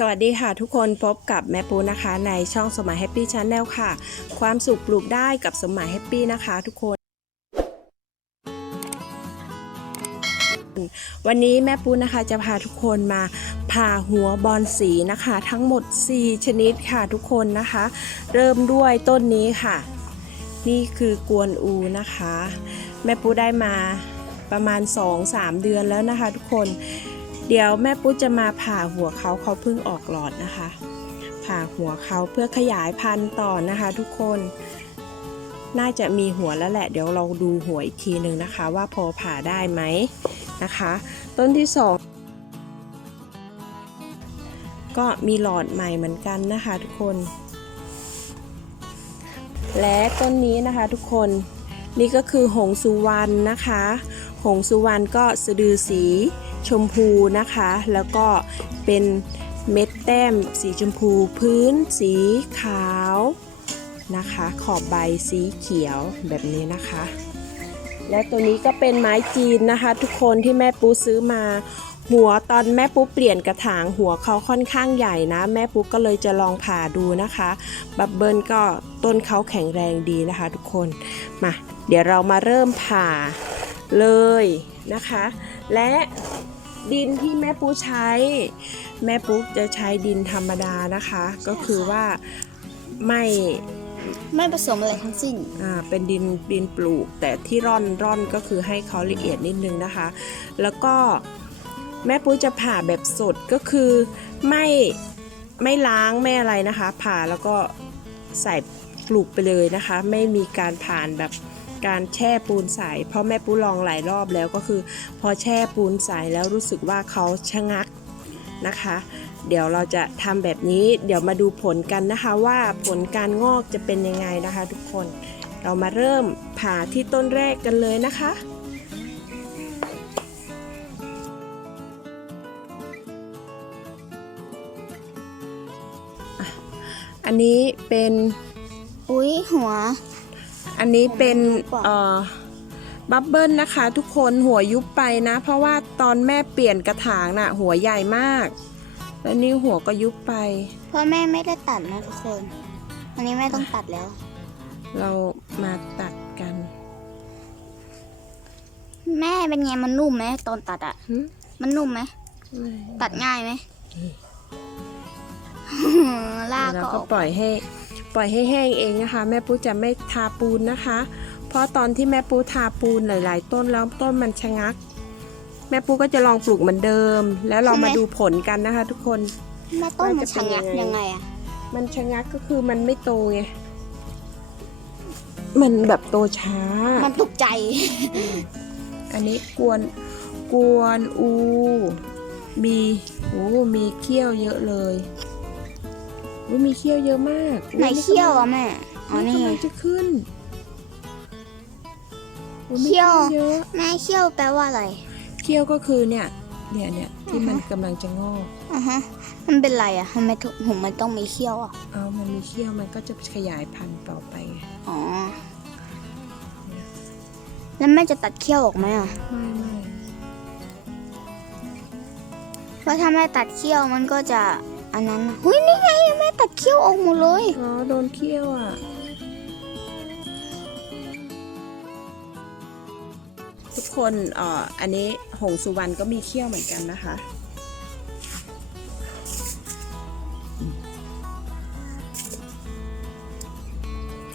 สวัสดีค่ะทุกคนพบกับแม่ปูนะคะในช่องสมัยแฮปปี้ชาแนลค่ะ ความสุขปลูกได้กับสมัยแฮปปี้นะคะทุกคน วันนี้แม่ปูนะคะจะพาทุกคนมาผ่าหัวบอลสีนะคะ ทั้งหมด 4 ชนิดค่ะทุกคนนะคะ เริ่มด้วยต้นนี้ค่ะ นี่คือกวนอูนะคะ แม่ปูได้มาประมาณ 2-3 เดือนแล้วนะคะทุกคน เดี๋ยวแม่ปุ๊จะมาผ่าหัวเขาเขาเพิ่งออกหลอดนะคะ ผ่าหัวเขาเพื่อขยายพันธุ์ต่อนะคะ ทุกคน น่าจะมีหัวแล้วแหละ เดี๋ยวเราดูหัวอีกทีหนึ่งนะคะ ว่าพอผ่าได้ไหมนะคะ ต้นที่สองก็มีหลอดใหม่เหมือนกันนะคะ ทุกคน และต้นนี้นะคะทุกคนนี่ก็คือหงสุวรรณนะคะ หงสุวรรณก็สะดือสี ชมพูนะคะ แล้วก็เป็นเม็ดแต้มสีชมพูพื้นสีขาวนะคะ ขอบใบสีเขียวแบบนี้นะคะ และตัวนี้ก็เป็นไม้จีนนะคะ ทุกคนที่แม่ปูซื้อมาหัวตอนแม่ปูเปลี่ยนกระถางหัวเขาค่อนข้างใหญ่นะ แม่ปูก็เลยจะลองผ่าดูนะคะ บับเบิลก็ต้นเขาแข็งแรงดีนะคะ ทุกคนมาเดี๋ยวเรามาเริ่มผ่า เลยนะคะ และดินที่แม่ปูใช้ แม่ปูจะใช้ดินธรรมดานะคะ ก็คือว่าไม่ไม่ผสมอะไรทั้งสิ้น อ่า เป็นดินดินปลูก แต่ที่ร่อนร่อนก็คือให้เขาละเอียดนิดนึงนะคะ แล้วก็แม่ปุ้ยจะผ่าแบบสดก็คือไม่ไม่ล้างไม่อะไรนะคะ ผ่าแล้วก็ใส่ปลูกไปเลยนะคะ ไม่มีการผ่านแบบ การแช่ปูนใสเพราะแม่ปุ้ยลองหลายรอบแล้วก็คือ พอแช่ปูนใสแล้วรู้สึกว่าเขาชะงักนะคะ เดี๋ยวเราจะทำแบบนี้เดี๋ยวมาดูผลกันนะคะว่าผลการงอกจะเป็นยังไงนะคะ ทุกคนเรามาเริ่มผ่าที่ต้นแรกกันเลยนะคะอันนี้เป็น อุ้ยหัว อันนี้เป็นหัวยุบอะเอ่อบับเบิ้ลนะคะ ทุกคนหัวยุบไปนะ เพราะว่าตอนแม่เปลี่ยนกระถางน่ะ หัวใหญ่มาก แล้วนี่หัวก็ยุบไป เพราะแม่ไม่ได้ตัดนะทุกคนอันนี้แม่ต้องตัดแล้ว เรามาตัดกัน แม่เป็นไงมันนุ่มไหมตอนตัดอะหึ มันนุ่มไหมไม่ตัดง่ายไหม ลากแล้วก็อก็อกปล่อยให้ป ล่อยให้แห้งเองนะคะ แม่ปูจะไม่ทาปูนนะคะ เพราะตอนที่แม่ปูทาปูนหลาย ๆ ต้นแล้วต้นมันชะงัก แม่ปูก็จะลองปลูกเหมือนเดิม แล้วเรามาดูผลกันนะคะ ทุกคน แม่ต้นมันว่าจะชะงักเป็นยังไงยังไงอะมันชะงักก็คือมันไม่โตไง มันแบบโตช้า มันตกใจ อันนี้กวนกวนอู มีโอ้มีเขี้ยวเยอะเลย โอ้มีเขี้ยวเยอะมากไหนอุ๊เขี้ยวอะแม่อ๋อนี่นี่กำไงลังจะขึ้นโอ้มีเขี้ยวเยอะ แม่เขี้ยวแปลว่าอะไรเขี้ยวก็คือเนี่ย เนี่ยเนี่ยที่มันกำลังจะงอก อะฮะมันเป็นไรอะทำไมถึงผมมันต้องมีเขี้ยวอะเอามันมีเขี้ยวมันก็จะขยายพันธุ์ต่อไปไงอ๋อแล้วแม่จะตัดเขี้ยวออกไหมอะไม่ไม่เพราะถ้าแม่ตัดเขี้ยวมันก็จะ อันนั้นน่ะเฮ้ยนี่ไงแม่ตัดเขี้ยวออกหมดเลย อ๋อโดนเขี้ยวอะ ทุกคนเอ่ออันนี้หงสุวรรณก็มีเขี้ยวเหมือนกันนะคะ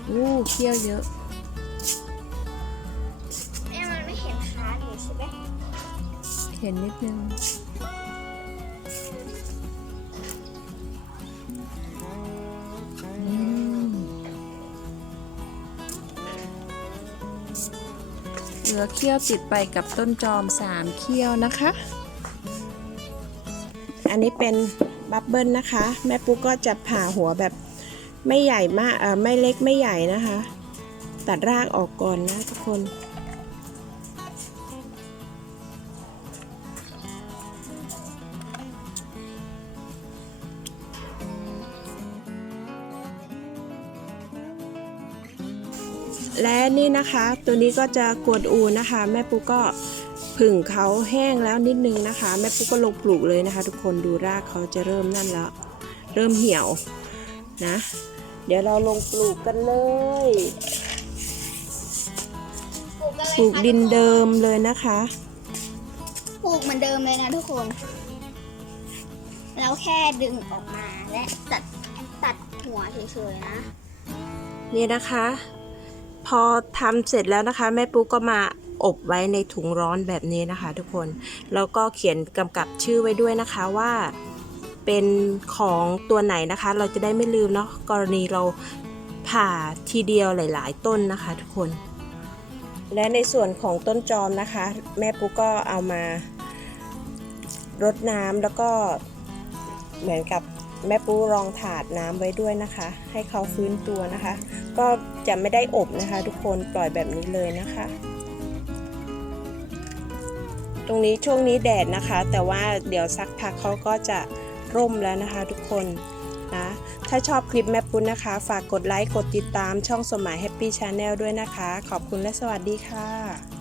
อู้เขี้ยวเยอะ แม่มันไม่เห็นขาหนูใช่ไหมเห็นนิดนึง ลือเขี้ยวติดไปกับต้นจอมสามเขี้ยวนะคะ อันนี้เป็นบับเบิลนะคะ แม่ปุ๊กก็จะผ่าหัวแบบไม่ใหญ่มากเออไม่เล็กไม่ใหญ่นะคะ ตัดรากออกก่อนนะทุกคน และนี่นะคะ ตัวนี้ก็จะกวนอูนะคะ แม่ปูก็ผึ่งเขาแห้งแล้วนิดนึงนะคะ แม่ปุ๊กก็ลงปลูกเลยนะคะ ทุกคนดูรากเขาจะเริ่มนั่นแล้ว เริ่มเหี่ยวนะ เดี๋ยวเราลงปลูกกันเลยปลูกดินเดิมเลยนะคะ ปลูกเหมือนเดิมเลยนะทุกคน แล้วแค่ดึงออกมาและตัดตัดหัวเฉยๆนะ นี่นะคะ พอทำเสร็จแล้วนะคะแม่ปุ๊กก็มาอบไว้ในถุงร้อนแบบนี้นะคะ ทุกคน แล้วก็เขียนกำกับชื่อไว้ด้วยนะคะว่าเป็นของตัวไหนนะคะ เราจะได้ไม่ลืมเนาะกรณีเราผ่าทีเดียวหลาย ๆ ต้นนะคะ ทุกคน และในส่วนของต้นจอมนะคะ แม่ปุ๊กก็เอามารดน้ำแล้วก็เหมือนกับ แม่ปูรองถาดน้ำไว้ด้วยนะคะ ให้เขาฟื้นตัวนะคะ ก็จะไม่ได้อบนะคะ ทุกคนปล่อยแบบนี้เลยนะคะ ตรงนี้ช่วงนี้แดดนะคะ แต่ว่าเดี๋ยวสักพักเขาก็จะร่มแล้วนะคะ ทุกคนนะถ้าชอบคลิปแม่ปุ้นนะคะ ฝากกดไลค์กดติดตามช่องสมัยแฮปปี้ชาแนลด้วยนะคะ ขอบคุณและสวัสดีค่ะ